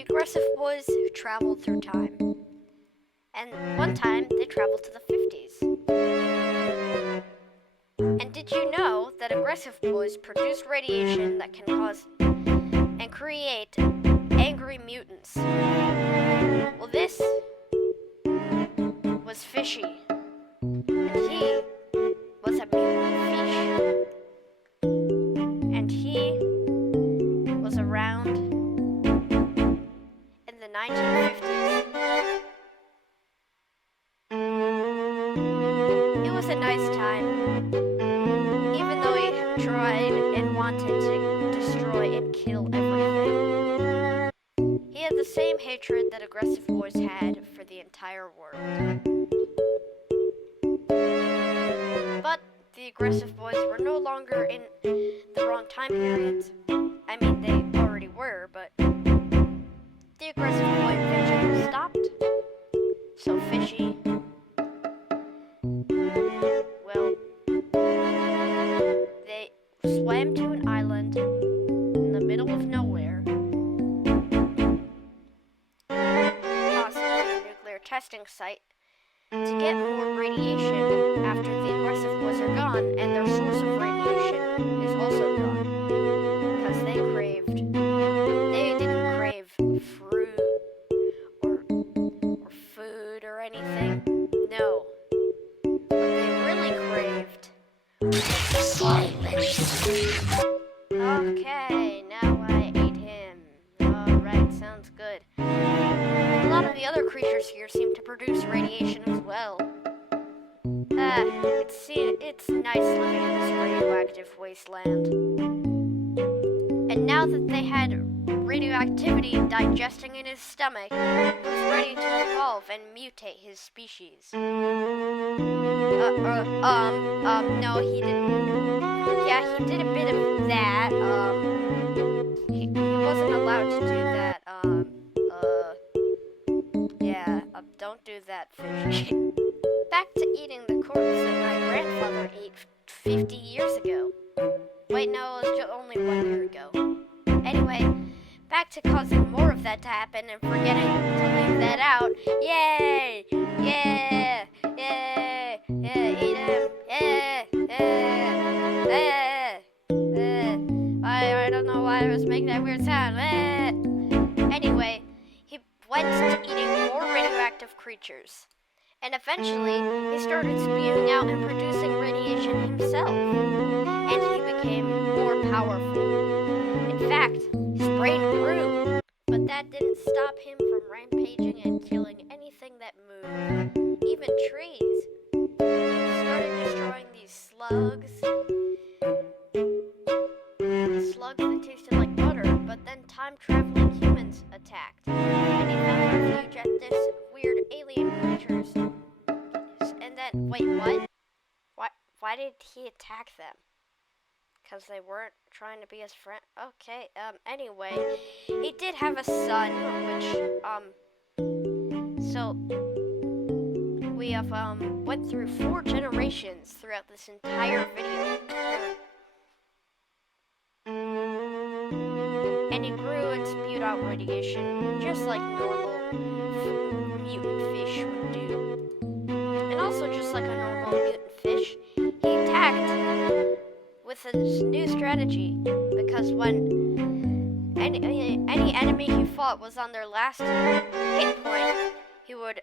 the aggressive boys who traveled through time. And one time, they traveled to the 50s. And did you know that aggressive boys produce radiation that can cause and create angry mutants? Well, this was Fishy. And he was a mutant fish. And he was around in the 1950s. It was a nice time, even though he tried and wanted to destroy and kill everything. He had the same hatred that aggressive boys had for the entire world. But the aggressive boys were no longer in the wrong time periods. I mean, they already were, but the aggressive boy invasion stopped. So Fishy, well, they swam to an island in the middle of nowhere, possibly a nuclear testing site, to get more radiation after the aggressive boys are gone and their source of radiation is also gone. Because they didn't crave fruit or food or anything. No. What they really craved was silence. Okay, now I ate him. Alright, sounds good. A lot of the other creatures here seem to produce radiation as well. It's nice living in this radioactive wasteland. And now that they had radioactivity digesting in his stomach, he was ready to evolve and mutate his species. No, he didn't. Yeah, he did a bit of that. He wasn't allowed to do that. Don't do that, Fishy. Back to eating the corpse that my grandfather ate 50 years ago. Wait, no, it was just only 1 year ago. Anyway, back to causing more of that to happen and forgetting to leave that out. Yay! Yeah! Yeah! Yeah! Eat him! Yeah! Yeah! I don't know why I was making that weird sound. Anyway, he went to eating more radioactive creatures. And eventually, he started spewing out and producing radiation himself. And he became more powerful. In fact, his brain grew. But that didn't stop him from rampaging and killing anything that moved. Even trees. He started destroying these slugs. Slugs that tasted like butter, but then time-traveling humans attacked. And he found refuge at this weird alien creatures. And then, wait, what? Why did he attack them? Because they weren't trying to be his friend? Okay, anyway, he did have a son, which, so, we have, went through 4 generations throughout this entire video. And he grew and spewed out radiation, just like normal mutant fish would do. And also just like a normal mutant fish, he attacked with his new strategy, because when any enemy he fought was on their last hit point, he would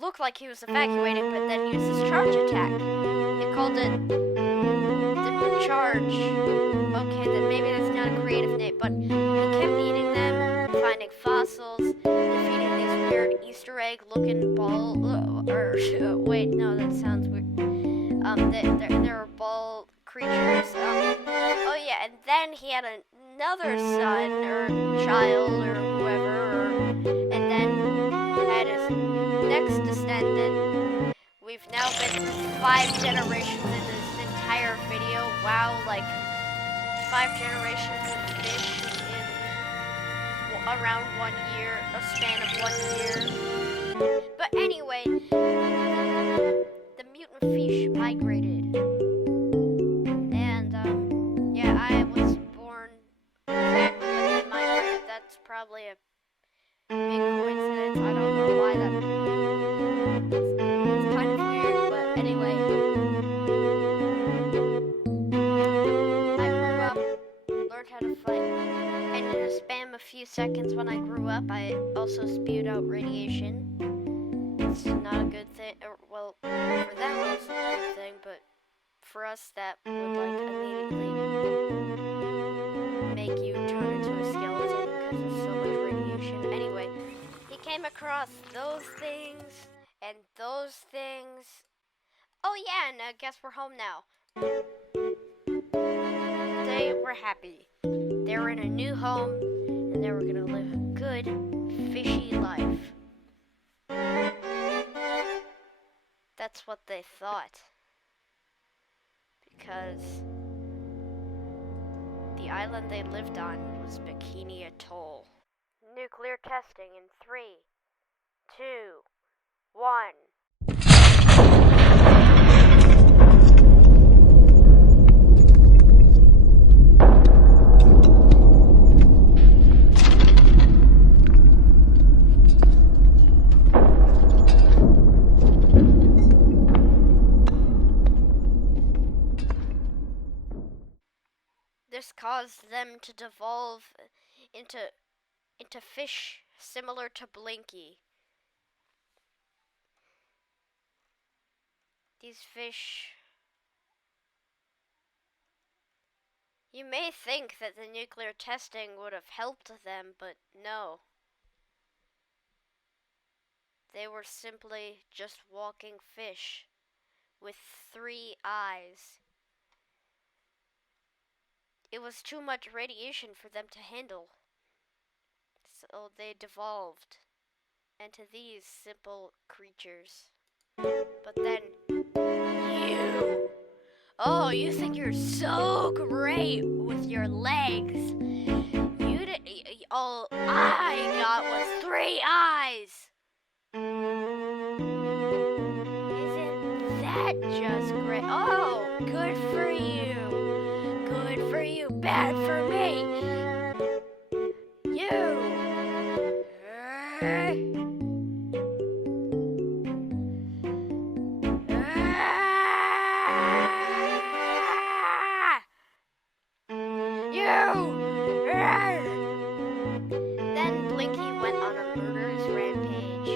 look like he was evacuating, but then use his charge attack. He called it the charge. Okay, then maybe that's not a creative name, but he kept eating them, finding fossils, defeating these weird Easter egg looking ball, wait, no, that sounds weird. There were ball creatures. Oh yeah, and then he had another son or child or whoever, and then had his next descendant. We've now been through 5 generations in this entire video. Wow, like 5 generations of fish in around 1 year, a span of 1 year. But anyway, the mutant fish migrated. And, yeah, I was born exactly when they migrated. That's probably a I don't know why it's kind of weird, but anyway. I grew up, learned how to fight, and in a span of a few seconds when I grew up, I also spewed out radiation. It's not a good thing, well, for them it was a good thing, but for us that would like immediately make you turn into a skeleton because of so much radiation. Anyway, he came across those things and those things. Oh yeah, and I guess we're home now. They were happy. They were in a new home and they were gonna live a good, fishy life. That's what they thought. Because the island they lived on was Bikini Atoll. Nuclear testing in 3, 2, 1. This caused them to devolve into fish similar to Blinky. These fish... You may think that the nuclear testing would have helped them, but no. They were simply just walking fish with 3 eyes. It was too much radiation for them to handle. So they devolved into these simple creatures. But then you... Oh, you think you're so great with your legs. All I got was 3 eyes. Isn't that just great? Oh, good for you. Good for you, bad for me. You. Then Blinky went on a murderous rampage.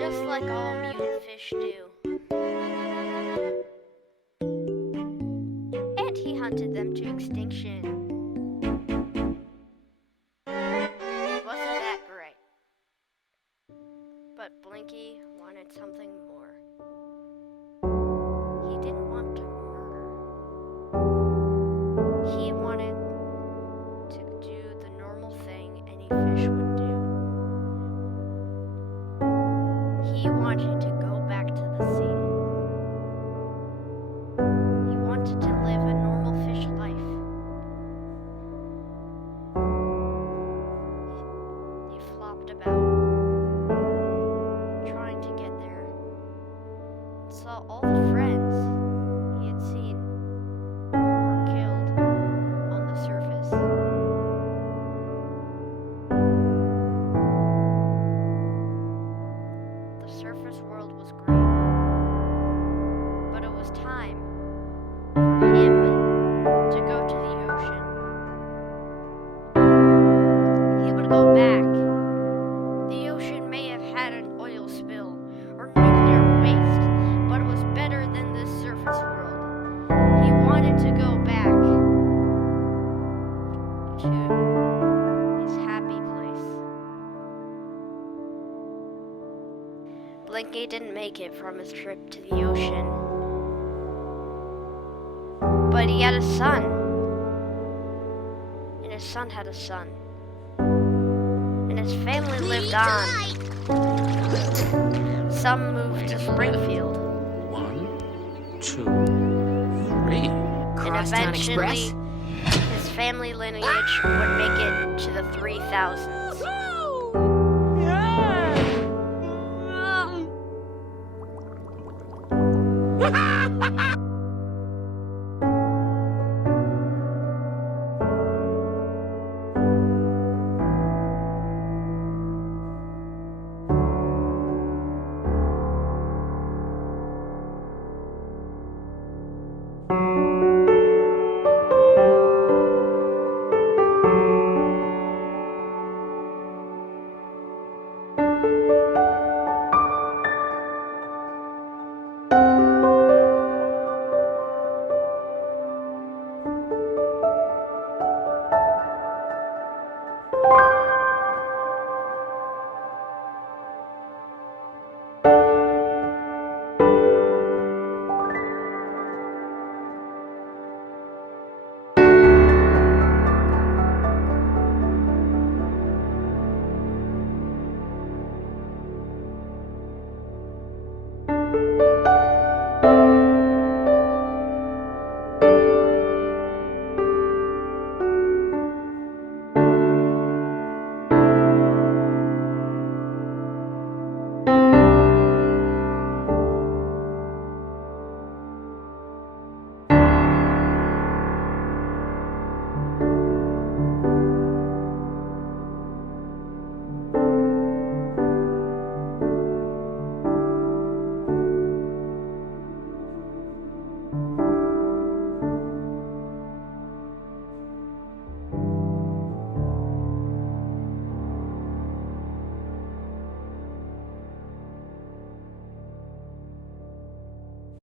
Just like all mutant fish do. And he hunted them to extinction. Wasn't that great? But Blinky wanted something more. He didn't want to murder. He wanted to do the normal thing any fish would do. He wanted to go back to the sea. He wanted to live a normal fish life. He flopped about, trying to get there, and saw all the friends he had seen were killed on the surface. The surface world was great, but it was time for him to go to the ocean. He would go back. The ocean may have had an oil spill or nuclear waste, but it was better than this surface world. He wanted to go back to his happy place. Blinky didn't make it from his trip to the ocean, but he had a son, and his son had a son, and his family lived on. Some moved to Springfield, 1, 2, 3. and Crosstown eventually Express? his family lineage would make it to the 3000s.